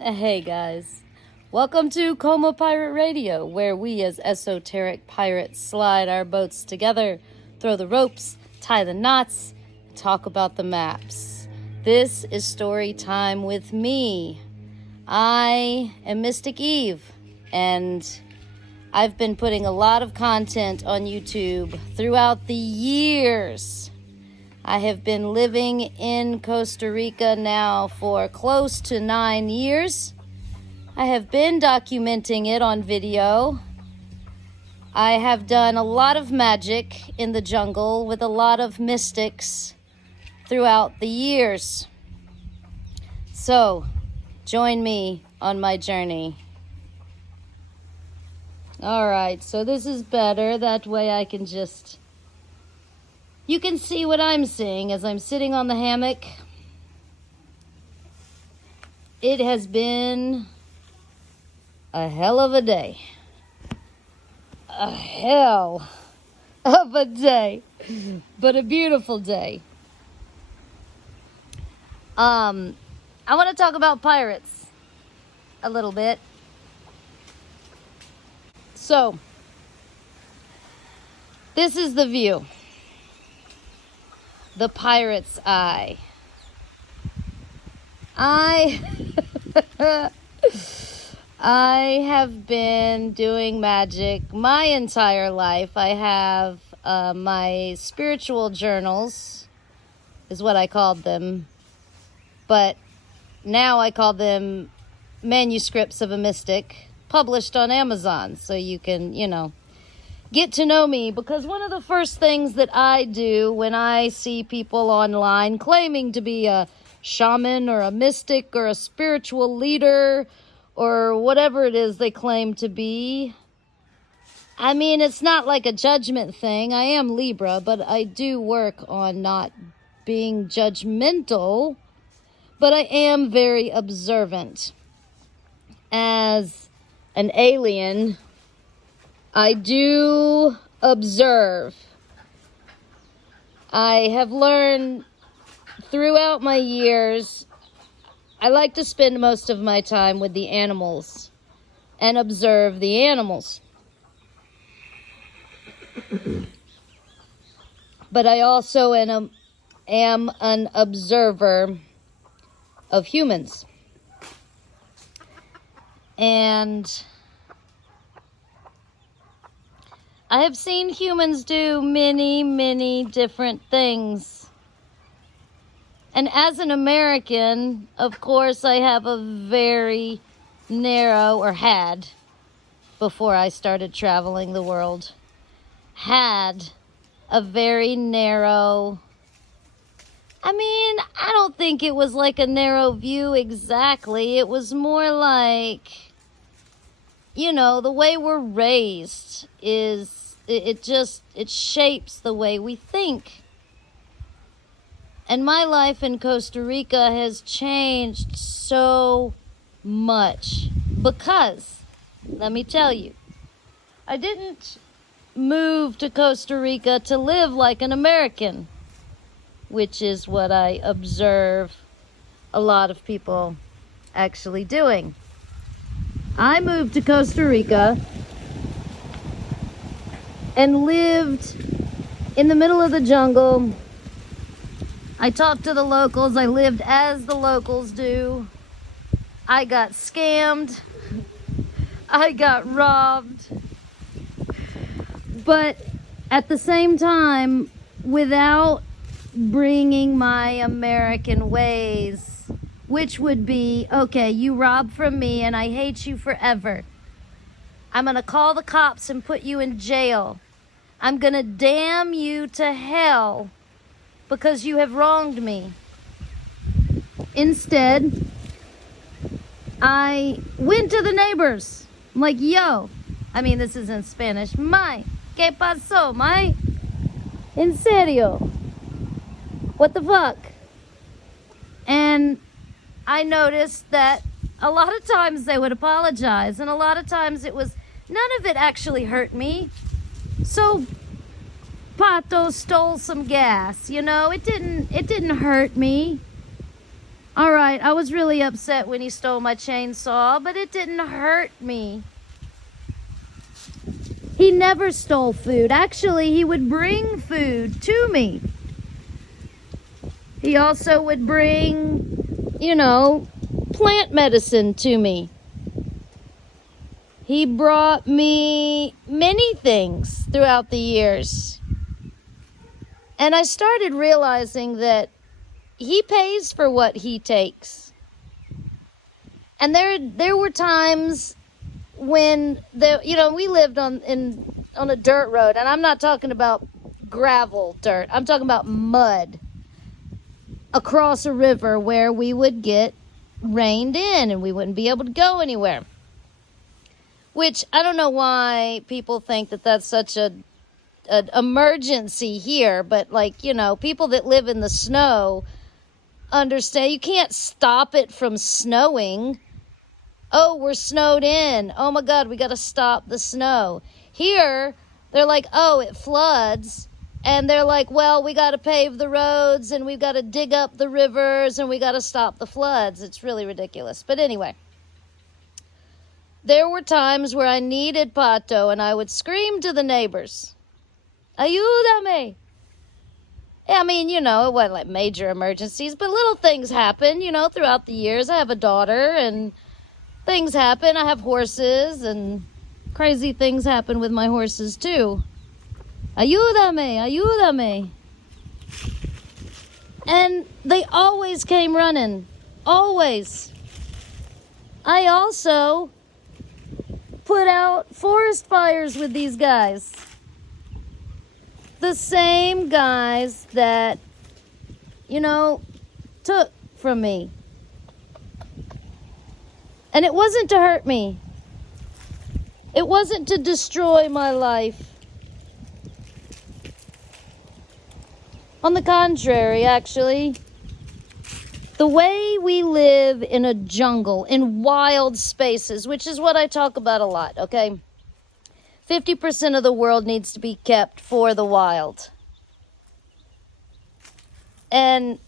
Hey guys, welcome to Coma Pirate Radio, where we as esoteric pirates slide our boats together, throw the ropes, tie the knots, and talk about the maps. This is story time with me. I am Mystic Eve, and I've been putting a lot of content on YouTube throughout the years. I have been living in Costa Rica now for close to 9 years. I have been documenting it on video. I have done a lot of magic in the jungle with a lot of mystics throughout the years. So, join me on my journey. Alright, so this is better. That way I can just... You can see what I'm seeing as I'm sitting on the hammock. It has been a hell of a day. A hell of a day. But a beautiful day. I want to talk about pirates a little bit. So, this is the view. The pirate's eye. I have been doing magic my entire life. I have my spiritual journals, is what I called them. But now I call them manuscripts of a mystic, published on Amazon. So you can, get to know me, because one of the first things that I do when I see people online claiming to be a shaman or a mystic or a spiritual leader or whatever it is they claim to be, I mean, it's not like a judgment thing. I am Libra, but I do work on not being judgmental, but I am very observant. As an alien, I do observe. I have learned throughout my years, I like to spend most of my time with the animals and observe the animals. But I also am an observer of humans. And I have seen humans do many, many different things. And as an American, of course, I have a very narrow, or had, before I started traveling the world, had a very narrow, I don't think it was like a narrow view exactly. It was more like, the way we're raised is, it shapes the way we think. And my life in Costa Rica has changed so much because, let me tell you, I didn't move to Costa Rica to live like an American, which is what I observe a lot of people actually doing. I moved to Costa Rica and lived in the middle of the jungle. I talked to the locals. I lived as the locals do. I got scammed. I got robbed. But at the same time, without bringing my American ways, which would be, okay, you robbed from me and I hate you forever. I'm going to call the cops and put you in jail. I'm going to damn you to hell because you have wronged me. Instead, I went to the neighbors. I'm like, yo, this is in Spanish. May, ¿qué pasó, May? En serio? What the fuck? And I noticed that a lot of times they would apologize, and a lot of times it was, none of it actually hurt me. So Pato stole some gas, it didn't hurt me. All right, I was really upset when he stole my chainsaw, but it didn't hurt me. He never stole food. Actually, he would bring food to me. He also would bring, plant medicine to me. He brought me many things throughout the years. And I started realizing that he pays for what he takes. And there were times when we lived on a dirt road, and I'm not talking about gravel dirt. I'm talking about mud across a river where we would get rained in and we wouldn't be able to go anywhere. Which I don't know why people think that that's such an emergency here, but people that live in the snow understand you can't stop it from snowing. Oh, we're snowed in. Oh my God, we got to stop the snow. Here, they're like, oh, it floods. And they're like, well, we got to pave the roads and we've got to dig up the rivers and we got to stop the floods. It's really ridiculous. But anyway, there were times where I needed Pato and I would scream to the neighbors, ayúdame. I mean, it wasn't like major emergencies, but little things happen, throughout the years. I have a daughter and things happen. I have horses and crazy things happen with my horses too. Ayúdame, ayúdame. And they always came running. Always. I also put out forest fires with these guys. The same guys that, took from me. And it wasn't to hurt me. It wasn't to destroy my life. On the contrary, actually, the way we live in a jungle, in wild spaces, which is what I talk about a lot, okay? 50% of the world needs to be kept for the wild. And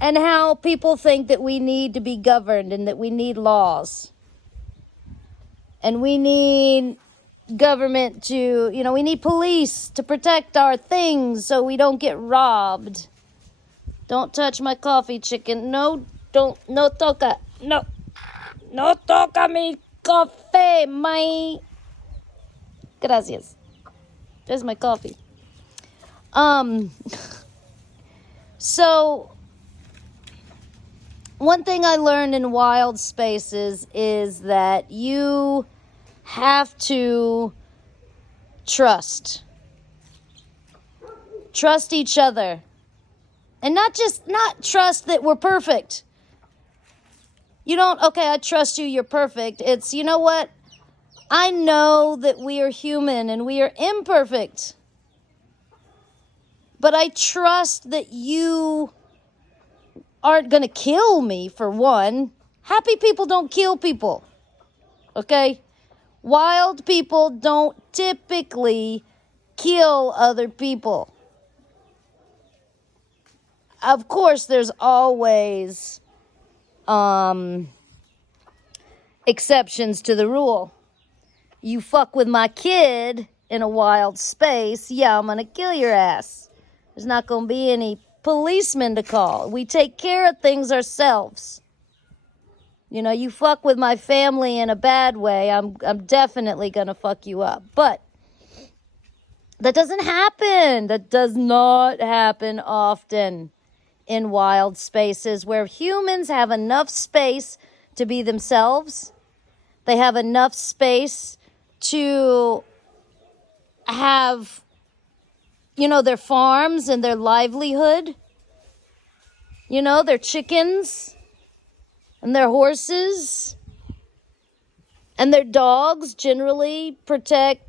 how people think that we need to be governed and that we need laws. And we need government to, we need police to protect our things so we don't get robbed. Don't touch my coffee, chicken. No toca. No toca mi coffee, my... Gracias. There's my coffee. So, one thing I learned in wild spaces is that you have to trust each other, and not trust that we're perfect. I trust you, you're perfect. It's, you know what? I know that we are human and we are imperfect, but I trust that you aren't going to kill me, for one. Happy people don't kill people, okay? Wild people don't typically kill other people. Of course, there's always exceptions to the rule. You fuck with my kid in a wild space, yeah, I'm going to kill your ass. There's not going to be any policemen to call. We take care of things ourselves. You fuck with my family in a bad way, I'm definitely going to fuck you up. But that doesn't happen. That does not happen often in wild spaces where humans have enough space to be themselves. They have enough space to have, their farms and their livelihood. Their chickens and their horses and their dogs generally protect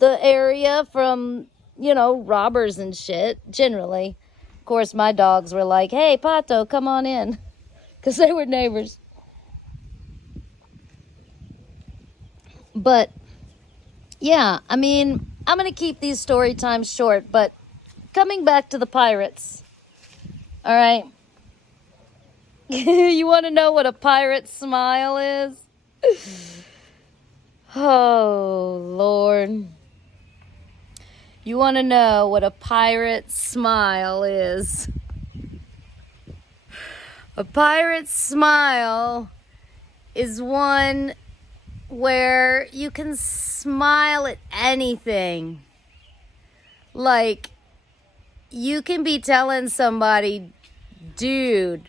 the area from, robbers and shit, generally. Of course, my dogs were like, hey, Pato, come on in, because they were neighbors. But, yeah, I'm going to keep these story times short, but coming back to the pirates, all right? You want to know what a pirate smile is? Oh, Lord. You want to know what a pirate smile is? A pirate smile is one where you can smile at anything. Like, you can be telling somebody, dude,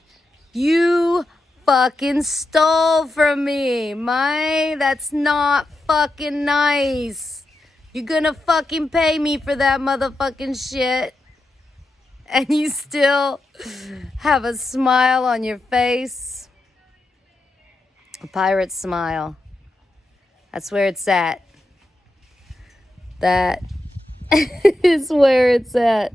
you fucking stole from me. That's not fucking nice. You're gonna fucking pay me for that motherfucking shit. And you still have a smile on your face. A pirate smile. That's where it's at. That is where it's at.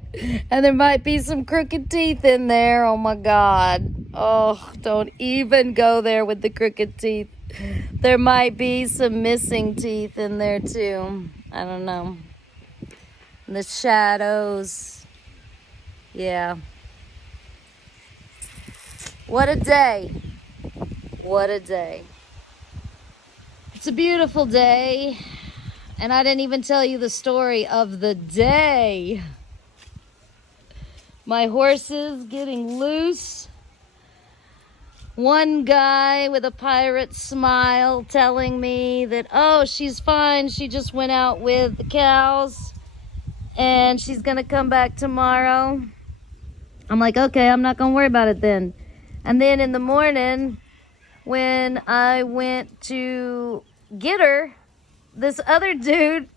And there might be some crooked teeth in there. Oh my God. Oh, don't even go there with the crooked teeth. There might be some missing teeth in there too. I don't know. The shadows. Yeah. What a day. What a day. It's a beautiful day. And I didn't even tell you the story of the day. My horses getting loose. One guy with a pirate smile telling me that, oh, she's fine. She just went out with the cows and she's going to come back tomorrow. I'm like, okay, I'm not going to worry about it then. And then in the morning, when I went to get her, this other dude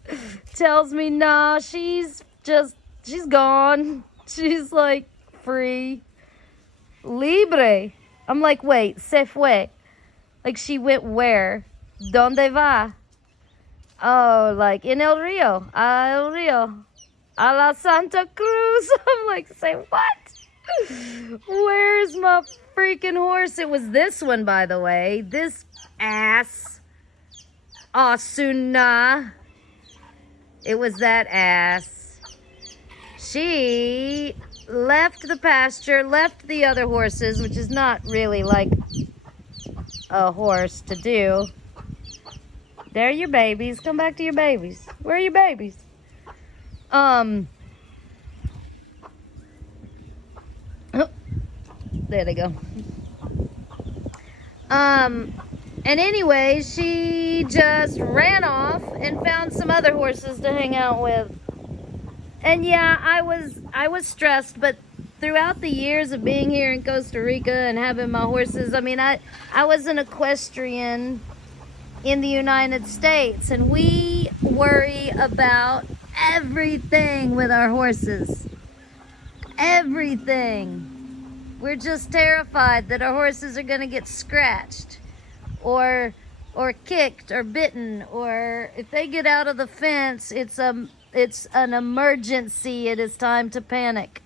tells me, nah, she's gone. She's like free. Libre. I'm like, wait, se fue. Like, she went where? Donde va? Oh, like in El Rio. El Rio. A la Santa Cruz. I'm like, say what? Where's my freaking horse? It was this one, by the way. This ass. Osuna. It was that ass. She left the pasture, left the other horses, which is not really like a horse to do. There are your babies. Come back to your babies. Where are your babies? Oh, there they go. And anyway, she just ran off and found some other horses to hang out with. And yeah, I was stressed, but throughout the years of being here in Costa Rica and having my horses, I mean, I was an equestrian in the United States, and we worry about everything with our horses. Everything. We're just terrified that our horses are going to get scratched or kicked or bitten, or if they get out of the fence, it's an emergency. It is time to panic.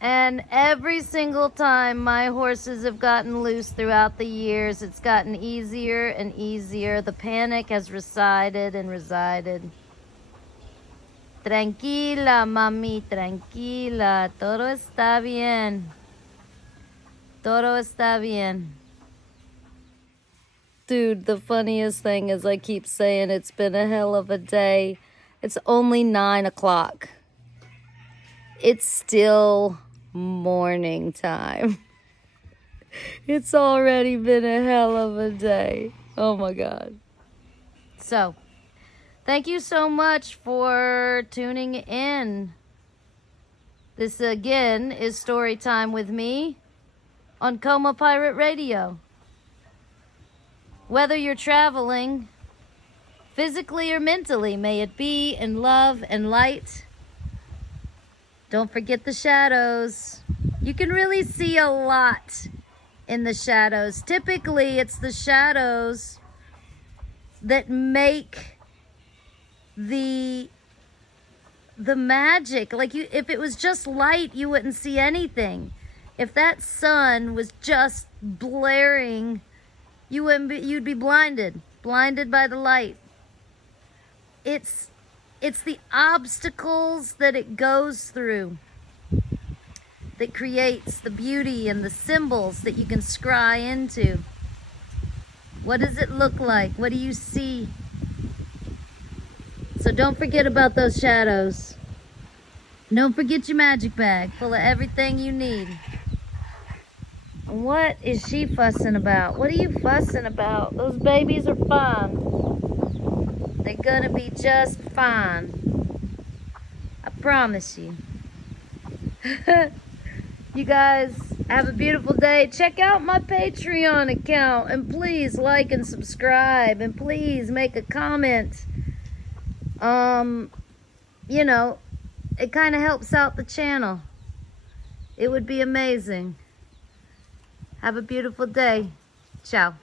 And every single time my horses have gotten loose throughout the years, it's gotten easier and easier. The panic has resided and resided. Tranquila, mami, tranquila. Todo está bien. Todo está bien. Dude, the funniest thing is I keep saying it's been a hell of a day. It's only 9 o'clock. It's still morning time. It's already been a hell of a day. Oh my God. So, thank you so much for tuning in. This again is Story Time with me on Coma Pirate Radio. Whether you're traveling, physically or mentally, may it be in love and light. Don't forget the shadows. You can really see a lot in the shadows. Typically, it's the shadows that make the magic. Like, if it was just light, you wouldn't see anything. If that sun was just blaring, you'd be blinded by the light. It's the obstacles that it goes through that creates the beauty and the symbols that you can scry into. What does it look like? What do you see? So don't forget about those shadows. Don't forget your magic bag full of everything you need. What is she fussing about? What are you fussing about? Those babies are fine. They're gonna be just fine. I promise you. You guys have a beautiful day. Check out my Patreon account and please like and subscribe and please make a comment. You know, it kind of helps out the channel. It would be amazing. Have a beautiful day. Ciao.